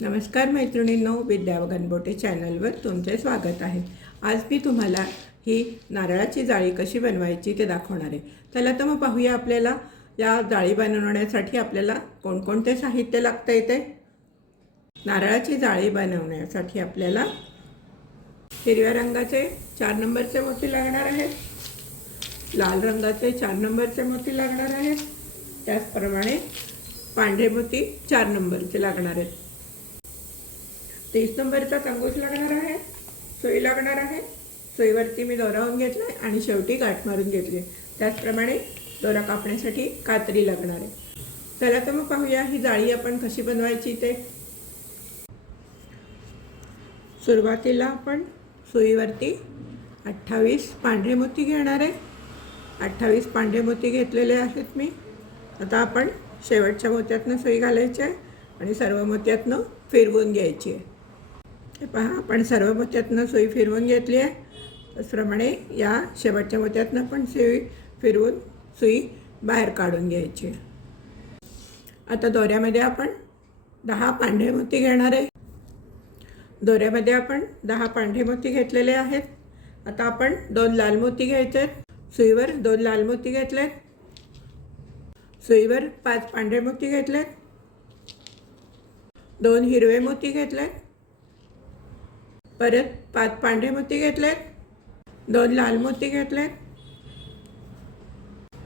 नमस्कार मैत्रिणींनो विद्या गणबोटे चॅनलवर तुमचे स्वागत आहे. आज मी तुम्हाला ही नारळाची जाळी कशी बनवायची ते दाखवणार आहे. चला तर मग पाहूया आपल्याला या जाळी बनवण्यासाठी आपल्याला कोणकोणते साहित्य लागतं येते नारळाची जाळी बनवण्यासाठी आपल्याला हिरव्या रंगाचे चार नंबरचे मोती लागणार आहेत. लाल रंगाचे चार नंबरचे मोती लागणार आहेत. त्याचप्रमाणे पांढरे मोती चार नंबरचे लागणार आहेत. तीस नंबरचा कंगूस लागणार आहे. सुई लागणार आहे. सुईवरती मी दोरावून घेतला आहे आणि शेवटी गाठ मारून घेतली. त्याचप्रमाणे दोरा कापण्यासाठी कात्री लागणार आहे. चला तर मग पाहूया ही जाळी आपण कशी बनवायची ते. सुरुवातीला आपण सुईवरती अठ्ठावीस पांढरे मोती घेणार आहे. अठ्ठावीस पांढरे मोती घेतलेले आहेत मी. आता आपण शेवटच्या मोत्यातनं सुई घालायची आहे आणि सर्व मोत्यातनं फिरवून घ्यायची आहे. हे पहा आपण सर्व मोत्यातनं सुई फिरवून घेतली आहे. त्याचप्रमाणे या शेवटच्या मोत्यातनं पण सुई फिरवून सुई बाहेर काढून घ्यायची. आहे आता दोऱ्यामध्ये आपण दहा पांढरे मोती घेणार आहे. दोऱ्यामध्ये आपण दहा पांढरे मोती घेतलेले आहेत. आता आपण दोन लाल मोती घ्यायचे आहेत. सुईवर दोन लाल मोती घेतलेत. सुईवर पाच पांढरे मोती घेतलेत. दोन हिरवे मोती घेतलेत. परत पाच पांढरे मोती घेतलेत दोन लाल मोती घेतलेत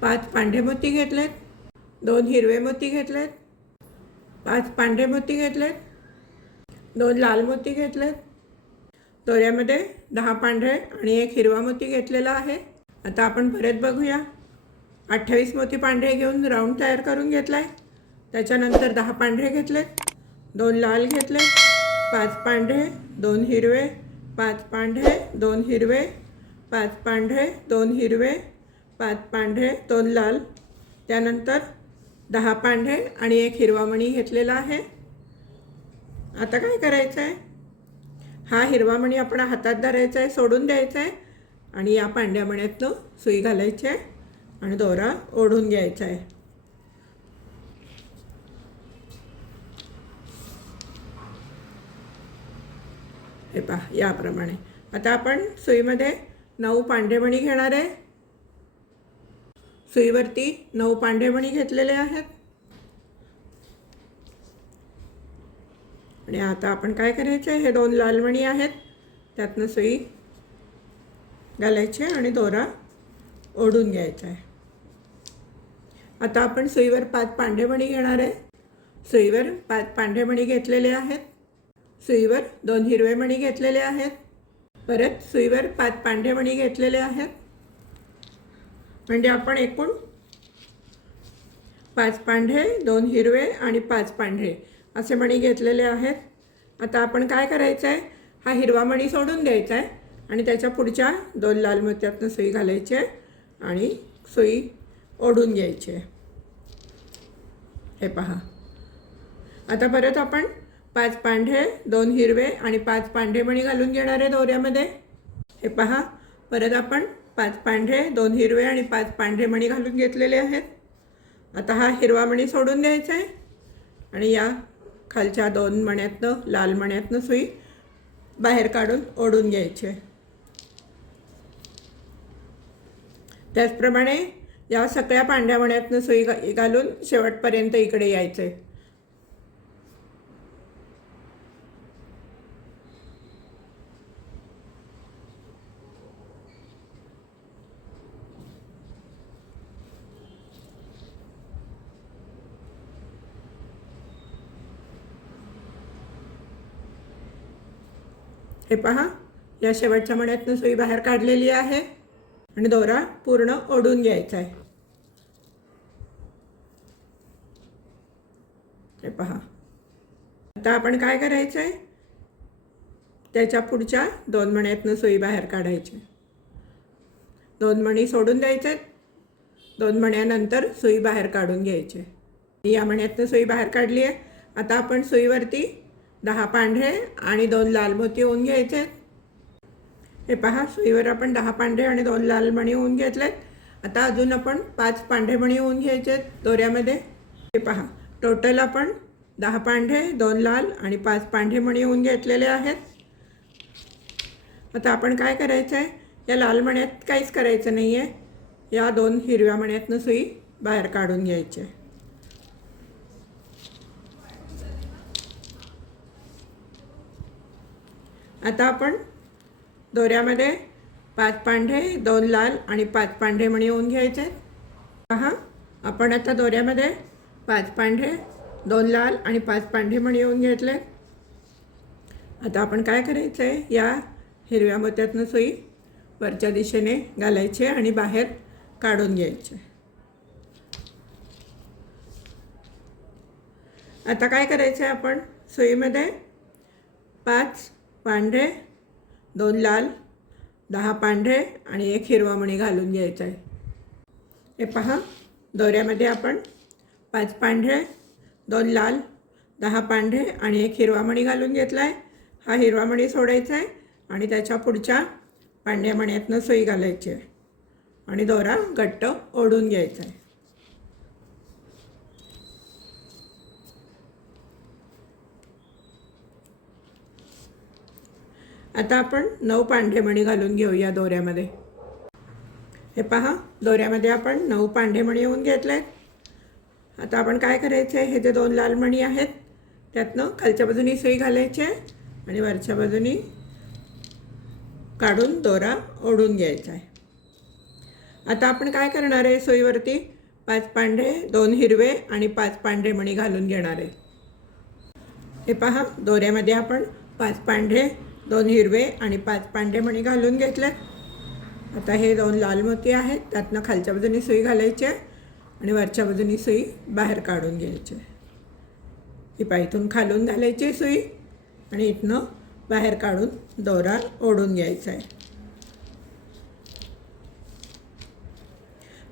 पाच पांढरे मोती घेतलेत दोन हिरवे मोती घेतलेत पाच पांढरे मोती घेतलेत दोन लाल मोती घेतलेत. दोऱ्यामध्ये दहा पांढरे आणि एक हिरवा मोती घेतलेला आहे. आता आपण परत बघूया. अठ्ठावीस मोती पांढरे घेऊन राऊंड तयार करून घेतला आहे त्याच्यानंतर दहा पांढरे घेतलेत दोन लाल घेतलेत पाच पांढरे दोन हिरवे पाच पांढरे दोन हिरवे पाच पांढरे दोन हिरवे पाच पांढरे दोन लाल. त्यानंतर दहा पांढरे आणि एक हिरवा मणी घेतलेला आहे. आता काय करायचं आहे हा हिरवा मणी आपण हातात धरायचा आहे सोडून द्यायचा आहे आणि या पांढऱ्या मण्यातनं सुई घालायची आहे आणि दोरा ओढून घ्यायचा आहे. हे पहा याप्रमाणे. आता आपण सुईमध्ये नऊ पांढरेमणी घेणार आहे. सुईवरती नऊ पांढरेमणी घेतलेले आहेत. आणि आता आपण काय करायचं आहे? हे दोन लालमणी आहेत. त्यातनं सुई घालायची आणि दोरा ओढून घ्यायचा आहे. आता आपण सुईवर पाच पांढरेमणी घेणार आहे. सुईवर पाच पांढरेमणी घेतलेले आहेत. सुईवर दोन हिरवे मणी घेतलेले आहेत. परत सुईवर पाच पांढरे मणी घेतलेले आहेत. म्हणजे आपण एकूण पाच पांढरे दोन हिरवे आणि पाच पांढरे असे मणी घेतलेले आहेत. आता आपण काय करायचं आहे हा हिरवा मणी सोडून द्यायचा आहे आणि त्याच्या पुढच्या दोन लाल मोत्यातनं सुई घालायची आहे आणि सुई ओढून घ्यायची. आहे हे पहा. आता परत आपण पाच पांढरे दोन हिरवे आणि पाच पांढरे मणी घालून घेणार आहे दोऱ्यामध्ये. हे पहा परत आपण पाच पांढरे दोन हिरवे आणि पाच पांढरे मणी घालून घेतलेले आहेत. आता हा हिरवा मणी सोडून द्यायचा आहे. आणि या खालच्या दोन मण्यातनं लाल मण्यातनं सुई बाहेर काढून ओढून घ्यायची आहे. त्याचप्रमाणे या सगळ्या पांढऱ्या मण्यातनं सुई घालून शेवटपर्यंत इकडे यायचं आहे हे पहा या शेवटच्या मण्यातनं सुई बाहेर काढलेली आहे. आणि दोरा पूर्ण ओढून घ्यायचा आहे. हे पहा. आता आपण काय करायचं आहे त्याच्या पुढच्या दोन मण्यातनं सुई बाहेर काढायची. दोन मणी सोडून द्यायचे दोन मण्यानंतर सुई बाहेर काढून घ्यायचे. या मण्यातनं सुई बाहेर काढली आहे. आता आपण सुईवरती दहा पांढरे आणि दोन लाल मोती होऊन घ्यायचे. हे पहा सुईवर आपण दहा पांढरे आणि दोन लाल मणी होऊन घेतलेत. आता अजून आपण पाच पांढरे मणी होऊन घ्यायचे दोऱ्यामध्ये. हे पहा टोटल आपण दहा पांढरे दोन लाल आणि पाच पांढरे मणी होऊन घेतलेले आहेत. आता आपण काय करायचं आहे या लाल मण्यात काहीच करायचं नाही आहे या दोन हिरव्या मण्यातनं सुई बाहेर काढून घ्यायची. आता आपण दोऱ्यामध्ये पाच पांढरे दोन लाल आणि पाच पांढरे मणी येऊन घ्यायचे. पहा आपण आता दोऱ्यामध्ये पाच पांढरे दोन लाल आणि पाच पांढरे मणी येऊन घेतले. आता आपण काय करायचं आहे या हिरव्या मोत्यातनं सुई वरच्या दिशेने घालायचे आणि बाहेर काढून घ्यायचे. आता काय करायचं आहे आपण? सुईमध्ये पाच पांढरे दोन लाल दहा पांढरे आणि एक हिरवा मणी घालून घ्यायचा आहे. हे पहा दोऱ्यामध्ये आपण पाच पांढरे दोन लाल दहा पांढरे आणि एक हिरवा मणी घालून घेतला आहे. हा हिरवा मणी सोडायचा आहे आणि त्याच्या पुढच्या पांढऱ्या मण्यातनं सुई घालायची आहे. आणि दोरा घट्ट ओढून घ्यायचा आहे. आता आपण नऊ पांढरे मणी घालून घेऊया दोऱ्यामध्ये. हे पहा दोऱ्यामध्ये आपण नऊ पांढरे मणी येऊन घेतले आता आपण काय करायचं आहे हे जे दोन लाल मणी आहेत त्यातनं खालच्या बाजूनी सुई घालायची आहे आणि वरच्या बाजूनी काढून दोरा ओढून घ्यायचा आहे. आता आपण काय करणार आहे सुईवरती? पाच पांढरे दोन हिरवे आणि पाच पांढरे मणी घालून घेणार आहे. हे पहा दोऱ्यामध्ये आपण पाच पांढरे दोन हिरवे आणि पाच पांढरे मणी घालून घेतले आता हे दोन लाल मोती आहेत त्यातनं खालच्या बाजूनी सुई घालायची आहे आणि वरच्या बाजूनी सुई बाहेर काढून घ्यायची ही पायथून खालून घालायची सुई आणि इथनं बाहेर काढून दोरा ओढून घ्यायचा आहे.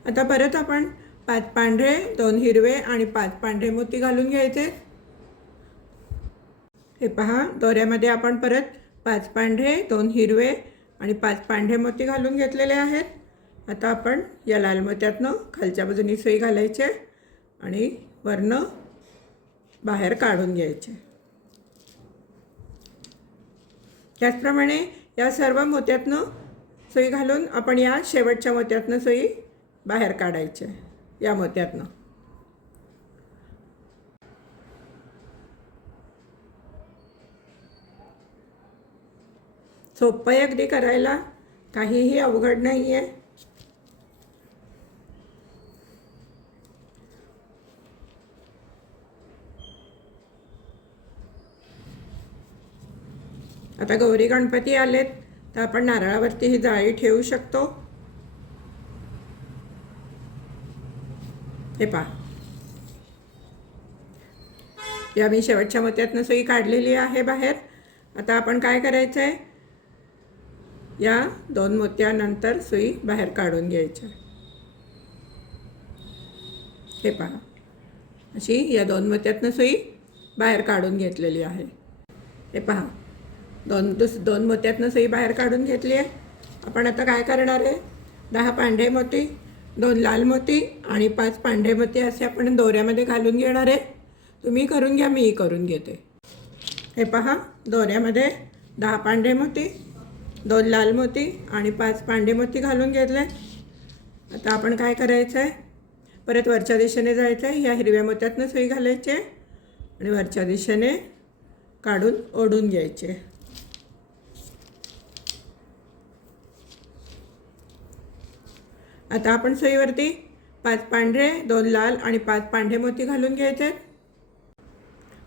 आता परत आपण पाच पांढरे दोन हिरवे आणि पाच पांढरे मोती घालून घ्यायचे. हे पहा दोऱ्यामध्ये आपण परत पाच पांढरे दोन हिरवे आणि पाच पांढरे मोती घालून घेतलेले आहेत. आता आपण या लाल मोत्यातनं खालच्या बाजूनी सई घालायचे आणि वरनं बाहेर काढून घ्यायचे. त्याचप्रमाणे या सर्व मोत्यातनं सई घालून आपण या शेवटच्या मोत्यातनं सई बाहेर काढायचे या मोत्यातनं. सोपं आहे अगदी करायला. काहीही अवघड नाही आहे आता गौरी गणपती आलेत तर आपण नारळावरती ही जाळी ठेवू शकतो. हे पहा. या मी शेवटच्या मत्यातनं सोयी काढलेली आहे बाहेर. आता आपण काय करायचं आहे या दोन मोत्यानंतर सुई बाहेर काढून घ्यायच्या. हे पहा. अशी या दोन मोत्यातनं सुई बाहेर काढून घेतलेली आहे. हे पहा. दोन दुस दोन मोत्यातनं सुई बाहेर काढून घेतली आहे. आपण आता काय करणार आहे? दहा पांढरे मोती दोन लाल मोती आणि पाच पांढरे मोती असे आपण दोऱ्यामध्ये घालून घेणार आहे. तुम्ही करून घ्या मीही करून घेते. हे पहा. दोऱ्यामध्ये दहा पांढरे मोती दोन लाल मोती आणि पाच पांढरे मोती घालून घेतले आता आपण काय करायचं आहे परत वरच्या दिशेने जायचं आहे ह्या हिरव्या मोत्यातनं सुई घालायचे आणि वरच्या दिशेने काढून ओढून घ्यायचे. आता आपण सुईवरती पाच पांढरे दोन लाल आणि पाच पांढरे मोती घालून घ्यायचे.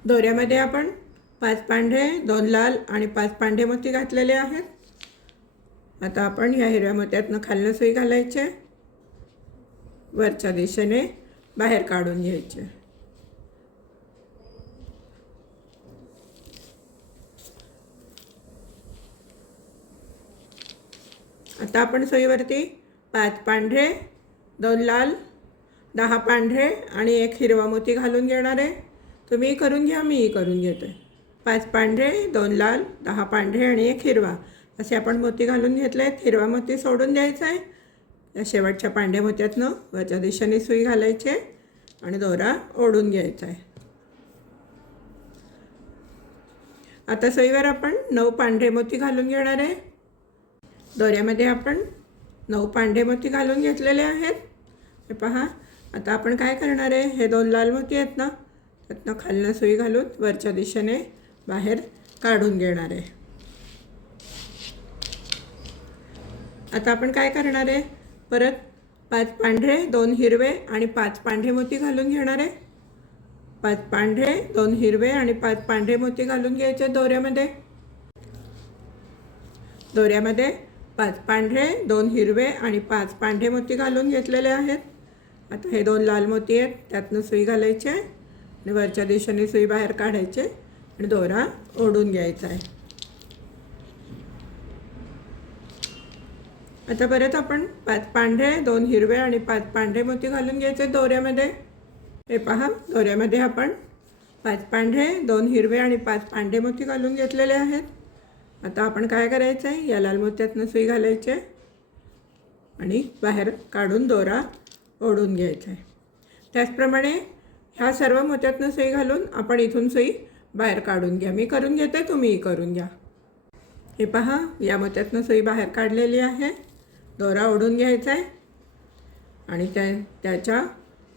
दोऱ्यामध्ये आपण पाच पांढरे दोन लाल आणि पाच पांढरे मोती घातलेले आहेत. आता आपण या हिरव्या मोत्यातनं खालनं सुई घालायचे. वरच्या दिशेने बाहेर काढून घ्यायचे. आता आपण सोयीवरती पाच पांढरे दोन लाल दहा पांढरे आणि एक हिरवा मोती घालून घेणार आहे. तुम्ही करून घ्या मीही करून घेते. पाच पांढरे दोन लाल दहा पांढरे आणि एक हिरवा. असे आपण मोती घालून घेतले आहेत हिरवा मोती सोडून द्यायचा आहे. या शेवटच्या पांढऱ्या मोत्यातनं वरच्या दिशेने सुई घालायची आहे आणि दोरा ओढून घ्यायचा आहे. आता सुईवर आपण नऊ पांढरे मोती घालून घेणार आहे. दोऱ्यामध्ये आपण नऊ पांढरे मोती घालून घेतलेले आहेत. हे पहा आता आपण काय करणार आहे? हे दोन लाल मोती आहेत ना त्यातनं खालनं सुई घालून वरच्या दिशेने बाहेर काढून घेणार आहे. आता आपण काय करणार आहे? परत पाच पांढरे दोन हिरवे आणि पाच पांढरे मोती घालून घेणार आहे. पाच पांढरे दोन हिरवे आणि पाच पांढरे मोती घालून घ्यायचे दोऱ्यामध्ये. दोऱ्यामध्ये पाच पांढरे दोन हिरवे आणि पाच पांढरे मोती घालून घेतलेले आहेत. आता हे दोन लाल मोती आहेत त्यातनं सुई घालायचे आणि वरच्या दिशेने सुई बाहेर काढायचे आणि दोरा ओढून घ्यायचा आहे. आता परत आपण पाच पांढरे दोन हिरवे आणि पाच पांढरे मोती घालून घ्यायचे दोऱ्यामध्ये. हे पहा दोऱ्यामध्ये आपण पाच पांढरे दोन हिरवे आणि पाच पांढरे मोती घालून घेतलेले आहेत. आता आपण काय करायचं आहे? या लाल मोत्यातनं सुई घालायचे आणि बाहेर काढून दोरा ओढून घ्यायचा आहे. त्याचप्रमाणे ह्या सर्व मोत्यातनं सुई घालून आपण इथून सुई बाहेर काढून घ्या. मी करून घेते तुम्हीही करून घ्या. हे पहा या मोत्यातनं सुई बाहेर काढलेली आहे. दोरा ओढून घ्यायचा आहे आणि त्या त्याच्या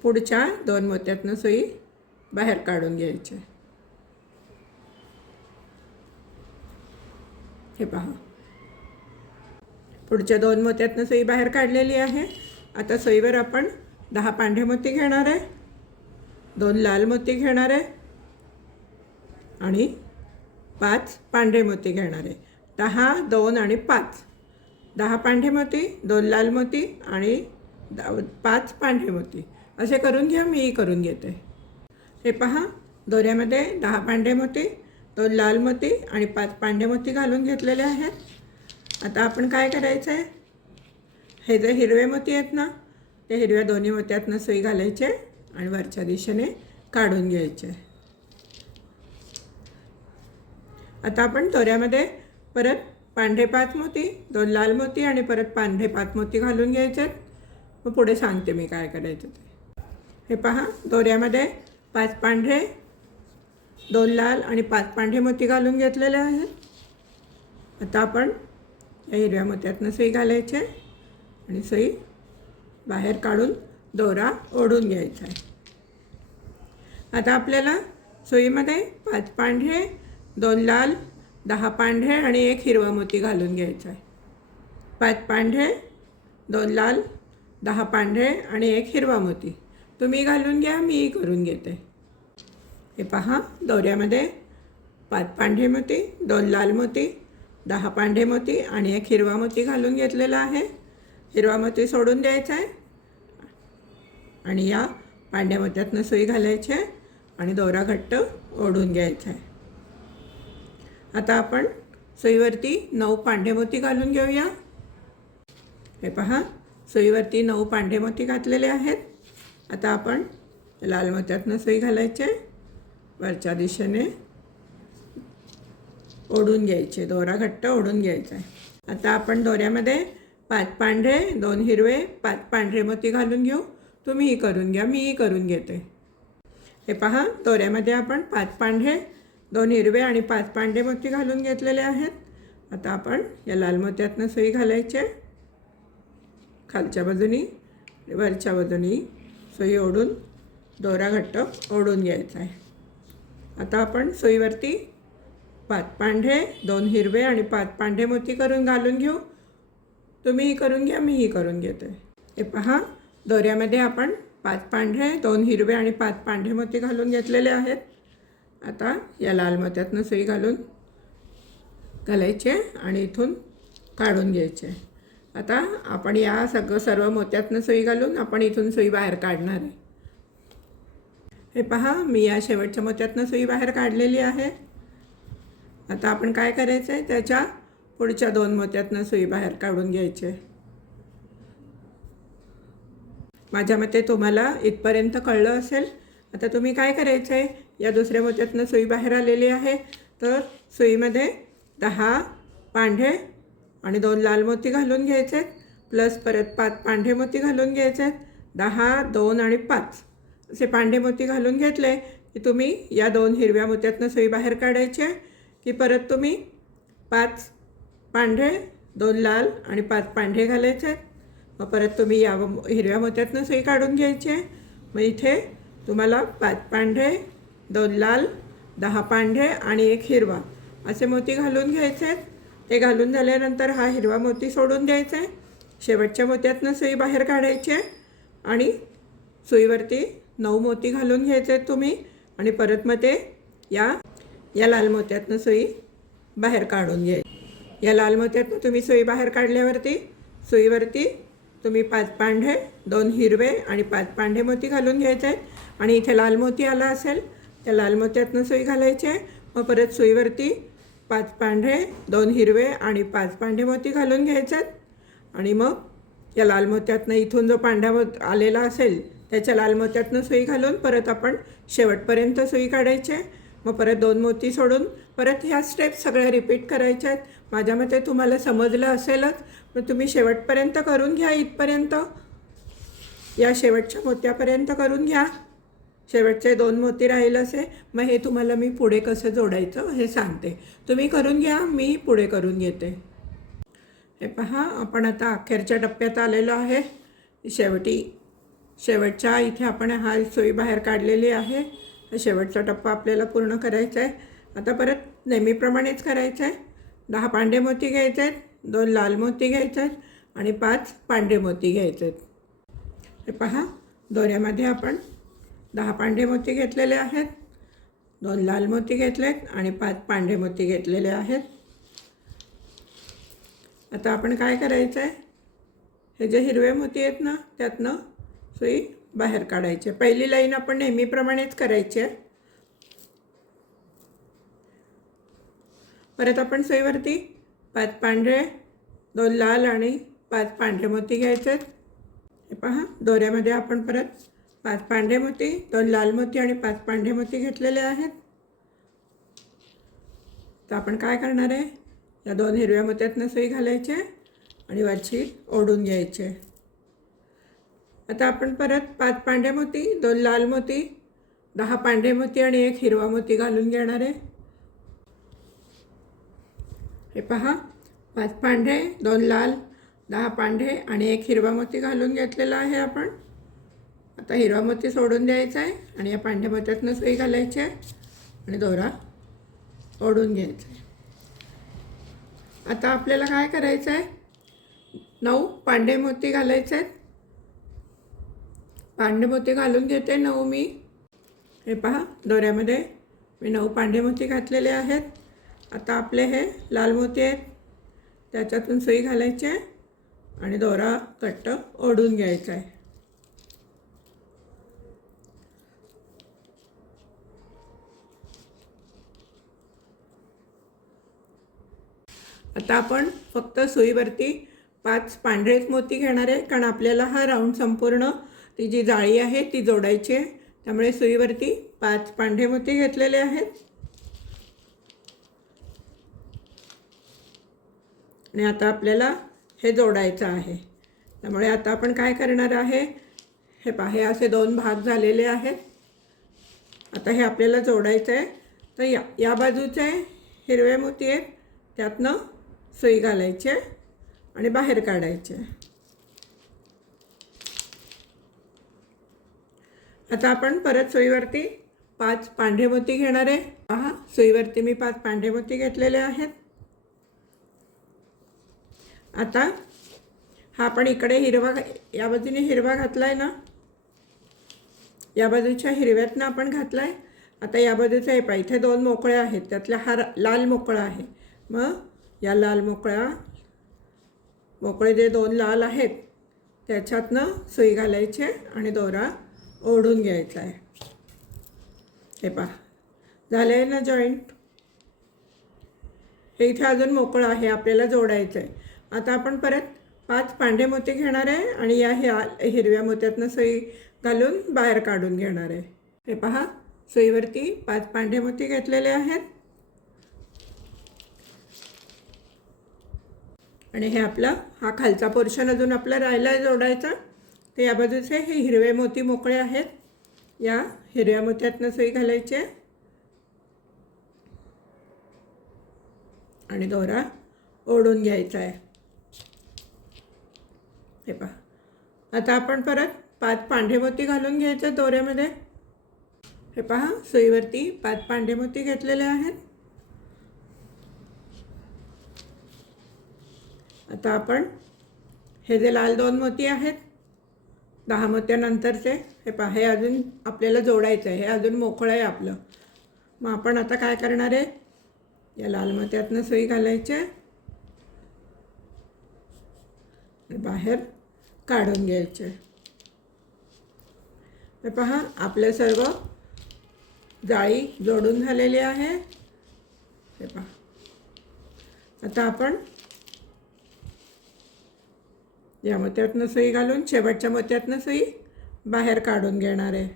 पुढच्या दोन मोत्यातनं सुई बाहेर काढून घ्यायची. आहे. हे पहा. पुढच्या दोन मोत्यातनं सुई बाहेर काढलेली आहे. आता सुईवर आपण दहा पांढरे मोती घेणार आहे. दोन लाल मोती घेणार आहे. आणि पाच पांढरे मोती घेणार आहे. दहा दोन आणि पाच. दहा पांढरे मोती दोन लाल मोती आणि दा- पाच पांढरे मोती. असे करून घ्या मीही करून घेते. हे पहा दोऱ्यामध्ये दहा पांढरे मोती दोन लाल मोती आणि पाच पांढरे मोती घालून घेतलेले आहेत. आता आपण काय करायचं आहे हे जे हिरवे मोती आहेत ना ते हिरव्या दोन्ही मोत्यातनं सुई घालायचे आणि वरच्या दिशेने काढून घ्यायचे. आता आपण दोऱ्यामध्ये परत पांढरे पाच मोती दोन लाल मोती आणि परत पांढरे पाच मोती घालून घ्यायचे मग पुढे सांगते मी काय करायचं ते. हे पहा दोऱ्यामध्ये पाच पांढरे दोन लाल आणि पाच पांढरे मोती घालून घेतलेले आहेत. आता आपण या हिरव्या मोत्यातनं सुई घालायचे आणि सुई बाहेर काढून दोरा ओढून घ्यायचा आहे. आता आपल्याला सुईमध्ये पाच पांढरे दोन लाल दहा पांढरे आणि एक हिरवा मोती घालून घ्यायचा आहे. पाच पांढरे दोन लाल दहा पांढरे आणि एक हिरवा मोती. तुम्ही घालून घ्या मीही करून घेते. हे पहा दोऱ्यामध्ये पाच पांढरे मोती दोन लाल मोती दहा पांढरे मोती आणि एक हिरवा मोती घालून घेतलेला आहे. हिरवा मोती सोडून द्यायचा आहे. आणि या पांढऱ्या मोत्यातनं सुई घालायची आहे आणि दोरा घट्ट ओढून घ्यायचा आहे. आता आपण सुईवरती नऊ पांढरे मोती घालून घेऊया. हे पहा सुईवरती नऊ पांढरे मोती घातलेले आहेत. आता आपण लाल मोत्यातनं सुई घालायचे. वरच्या दिशेने ओढून घ्यायचे दोरा घट्ट ओढून घ्यायचा. आहे आता आपण दोऱ्यामध्ये पाच पांढरे दोन हिरवे पाच पांढरे मोती घालून घेऊ. तुम्हीही करून घ्या मीही करून घेते. हे पहा दोऱ्यामध्ये आपण पाच पांढरे दोन हिरवे आणि पाच पांढरे मोती घालून घेतलेले आहेत. आता आपण या लाल मोत्यातनं सुई घालायचे. खालच्या बाजूनी वरच्या बाजूनी सुई ओढून दोरा घट्ट ओढून घ्यायचा आहे. आता आपण सुईवरती पाच पांढरे दोन हिरवे आणि पाच पांढरे मोती करून घालून घेऊ. तुम्हीही करून घ्या मीही करून घेते. हे पहा दोऱ्यामध्ये आपण पाच पांढरे दोन हिरवे आणि पाच पांढरे मोती घालून घेतलेले आहेत. आता या लाल मात्यातनं सुई घालून घालायचे आणि इथून काढून घ्यायचे. आता आपण या सगळं सर्व मोत्यातनं सुई घालून आपण इथून सुई बाहेर काढणार आहे. हे पहा मी या शेवटच्या मोत्यातनं सुई बाहेर काढलेली आहे. आता आपण काय करायचं आहे त्याच्या पुढच्या दोन मोत्यातनं सुई बाहेर काढून घ्यायचे. माझ्या मते तुम्हाला इथपर्यंत कळलं असेल. आता तुम्ही काय करायचं आहे या दुसऱ्या मोत्यातनं सुई बाहेर आलेली आहे. तर सुईमध्ये दहा पांढरे आणि दोन लाल मोती घालून घ्यायचे आहेत. प्लस परत पाच पांढरे मोती घालून घ्यायचे आहेत. दहा दोन आणि पाच असे पांढरे मोती घालून घेतले की तुम्ही या दोन हिरव्या मोत्यातनं सुई बाहेर काढायचे की परत तुम्ही पाच पांढरे दोन लाल आणि पाच पांढरे घालायचे आहेत. मग परत तुम्ही या हिरव्या मोत्यातनं सुई काढून घ्यायची आहे. मग इथे तुम्हाला पाच पांढरे दोन लाल दहा पांढरे आणि एक हिरवा. असे मोती घालून घ्यायचे. आहेत ते घालून झाल्यानंतर हा हिरवा मोती सोडून द्यायचा. आहे शेवटच्या मोत्यातनं सुई बाहेर काढायचे आणि सुईवरती नऊ मोती घालून घ्यायचे आहेत तुम्ही आणि परत मग ते या या लाल मोत्यातनं सुई बाहेर काढून घ्याय या लाल मोत्यातनं तुम्ही सुई बाहेर काढल्यावरती सुईवरती तुम्ही पाच पांढरे दोन हिरवे आणि पाच पांढरे मोती घालून घ्यायचे. आहेत आणि इथे लाल मोती आला असेल त्या लाल मोत्यातनं सुई घालायचे मग परत सुईवरती पाच पांढरे दोन हिरवे आणि पाच पांढरे मोती घालून घ्यायचे. आहेत आणि मग या लाल मोत्यातनं इथून जो पांढरा मोत आलेला असेल त्याच्या लाल मोत्यातनं सुई घालून परत आपण शेवटपर्यंत सुई काढायचे मग परत दोन मोती सोडून परत ह्या स्टेप सगळ्या रिपीट करायच्या आहेत. माझ्या मते तुम्हाला समजलं असेलच मग तुम्ही शेवटपर्यंत करून घ्या इथपर्यंत. या शेवटच्या मोत्यापर्यंत करून घ्या. शेवटचे दोन मोती राहील असे मग हे तुम्हाला मी पुढे कसं जोडायचं हे सांगते. तुम्ही करून घ्या मी पुढे करून घेते. हे पहा आपण आता अखेरच्या टप्प्यात आलेलो आहे. शेवटी शेवटच्या इथे आपण हा सोयी बाहेर काढलेली आहे. शेवटचा टप्पा आपल्याला पूर्ण करायचा आहे. आता परत नेहमीप्रमाणेच करायचं आहे. दहा पांढरे मोती घ्यायचे आहेत दोन लाल मोती घ्यायचे आहेत आणि पाच पांढरे मोती घ्यायचे आहेत. हे पहा दोऱ्यामध्ये आपण दहा पांढरे मोती घेतलेले आहेत दोन लाल मोती घेतलेत आणि पाच पांढरे मोती घेतलेले आहेत. आता आपण काय करायचं आहे हे जे हिरवे मोती आहेत ना त्यातनं सुई बाहेर काढायची. पहिली लाईन आपण नेहमीप्रमाणेच करायची आहे. परत आपण सुईवरती पाच पांढरे दोन लाल आणि पाच पांढरे मोती घ्यायचे आहेत हे पहा दोऱ्यामध्ये आपण परत पाच पांढरे मोती दोन लाल मोती आणि पाच पांढरे मोती घेतलेले आहेत. तर आपण काय करणार आहे? या दोन हिरव्या मोत्यातनं सुई घालायचे आणि वरची ओढून घ्यायचे. आता आपण परत पाच पांढरे मोती दोन लाल मोती दहा पांढरे मोती आणि एक हिरवा मोती घालून घेणार आहे. हे पहा पाच पांढरे दोन लाल दहा पांढरे आणि एक हिरवा मोती घालून घेतलेला आहे आपण. आता हिरवा मोती सोडून द्यायचा आहे आणि या पांढऱ्या मोत्यातनं सुई घालायची आहे आणि दोरा ओढून घ्यायचा आहे. आता आपल्याला काय करायचं आहे? नऊ पांढे मोती घालायचे आहेत. पांढे मोती घालून घेते नऊ मी. हे पहा दोऱ्यामध्ये मी नऊ पांढे मोती घातलेले आहेत. आता आपले हे लाल मोती आहेत. त्याच्यातून सुई घालायची आहे आणि दोरा कट्ट ओढून घ्यायचा आहे. आता आपण फक्त सुईवरती पाच पांढरेच मोती घेणार आहे कारण आपल्याला हा राऊंड संपूर्ण ती जी जाळी आहे ती जोडायची आहे. त्यामुळे सुईवरती पाच पांढरे मोती घेतलेले आहेत. आणि आता आपल्याला हे जोडायचं आहे. त्यामुळे आता आपण काय करणार आहे? हे पाहे असे दोन भाग झालेले आहेत. आता हे आपल्याला जोडायचं आहे. तर या या बाजूचे हिरवे मोती आहेत. त्यातनं सुई घालायची आहे आणि बाहेर काढायचे. आता आपण परत सुईवरती पाच पांढरे मोती घेणार आहे. पहा सुईवरती मी पाच पांढरे मोती घेतलेले आहेत. आता हा आपण इकडे हिरवा या बाजूने हिरवा घातला आहे ना? या बाजूच्या हिरव्यातनं आपण घातला आहे आता या बाजूचा हे पहा इथे दोन मोकळे आहेत. त्यातल्या हा लाल मोकळा आहे. मग या लाल मोकळ्या मोकळे जे दोन लाल आहेत त्याच्यातनं सुई घालायची आहे आणि दोरा ओढून घ्यायचा आहे. हे पहा. झालं आहे ना जॉईंट हे इथे अजून मोकळं आहे आपल्याला जोडायचं आहे. आता आपण परत पाच पांढरे मोती घेणार आहे आणि या ह्या हिरव्या मोत्यातनं सुई घालून बाहेर काढून घेणार आहे. हे पहा. सुईवरती पाच पांढरे मोती घेतलेले आहेत. आणि हे आपला हा खालचा पोर्शन अजून आपला राहिला आहे जोडायचा. तर या बाजूचे हे हिरवे मोती मोकळे आहेत. या हिरव्या मोत्यातनं सुई घालायची आहे. आणि दोरा ओढून घ्यायचा आहे. हे पहा. आता आपण परत पाच पांढरे मोती घालून घ्यायचे दोऱ्यामध्ये. हे पहा सुईवरती पाच पांढरे मोती घेतलेले आहेत. आता आपण हे जे लाल दोन मोती आहेत दहा मोत्यानंतरचे हे पहा हे अजून आपल्याला जोडायचं आहे हे अजून मोकळं आहे आपलं. मग आपण आता काय करणार आहे? या लाल मोत्यातनं सुई घालायचे बाहेर काढून घ्यायचे. हे पहा आपले सर्व जाळी जोडून झालेली आहे. हे पहा. आता आपण या मोत्यातनं सुई घालून शेवटच्या मोत्यातनं सुई बाहेर काढून घेणार आहे.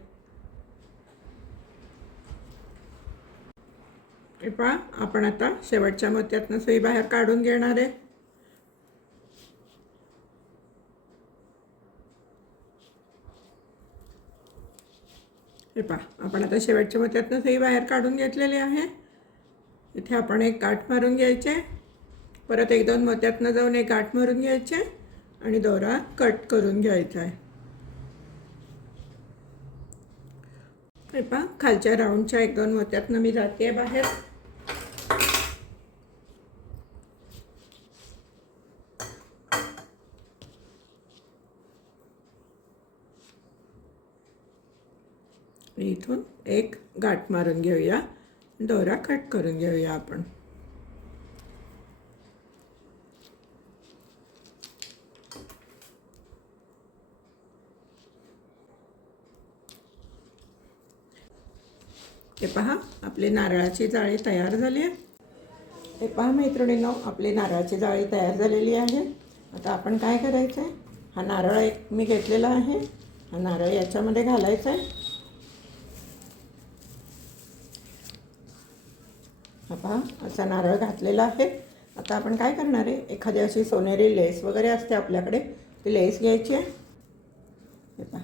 हे पहा आपण आता शेवटच्या मोत्यातनं सुई बाहेर काढून घेणार आहे. हे पहा आपण आता शेवटच्या मोत्यातनं सुई बाहेर काढून घेतलेली आहे. इथे आपण एक गाठ मारून घ्यायचे. परत एक दोन मोत्यातनं जाऊन एक गाठ मारून घ्यायचे. आणि दोरा कट करून घ्यायचा आहे. हे पहा खालच्या राऊंडच्या एक दोन मोत्यातनं मी जाते बाहेर. इथून एक गाठ मारून घेऊया. दोरा कट करून घेऊया आपण. हे पहा आपली नारळाची जाळी तयार झाली आहे. हे पहा मैत्रिणींनो आपली नारळाची जाळी तयार झालेली आहे. आता आपण काय करायचं आहे हा नारळ एक मी घेतलेला आहे. हा नारळ याच्यामध्ये घालायचा आहे हा पहा असा नारळ घातलेला आहे. आता आपण काय करणार आहे? एखादी अशी सोनेरी लेस वगैरे असते आपल्याकडे ती लेस घ्यायची आहे. हे पहा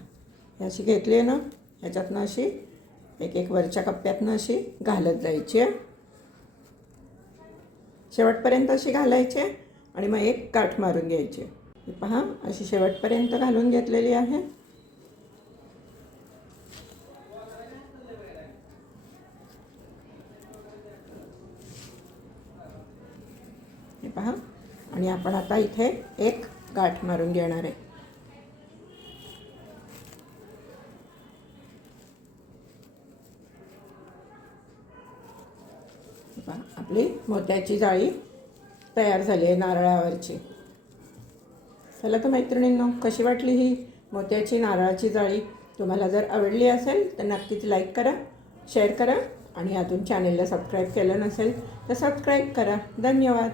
ही अशी घेतली आहे ना ह्याच्यातनं अशी एक एक वरच्या कप्प्यातनं अशी घालत जायची आहे. शेवटपर्यंत अशी घालायची आहे आणि मग एक गाठ मारून घ्यायची पहा अशी शेवटपर्यंत घालून घेतलेली आहे. हे पहा आणि आपण आता इथे एक गाठ मारून घेणार आहे हे पहा आपली मोत्याची जाळी तयार झाली आहे नारळावरची. चला तर मैत्रिणींनो कशी वाटली ही मोत्याची नारळाची जाळी? तुम्हाला जर आवडली असेल तर नक्कीच लाईक करा शेअर करा आणि अजून चॅनेलला सबस्क्राईब केलं नसेल तर सबस्क्राईब करा. धन्यवाद.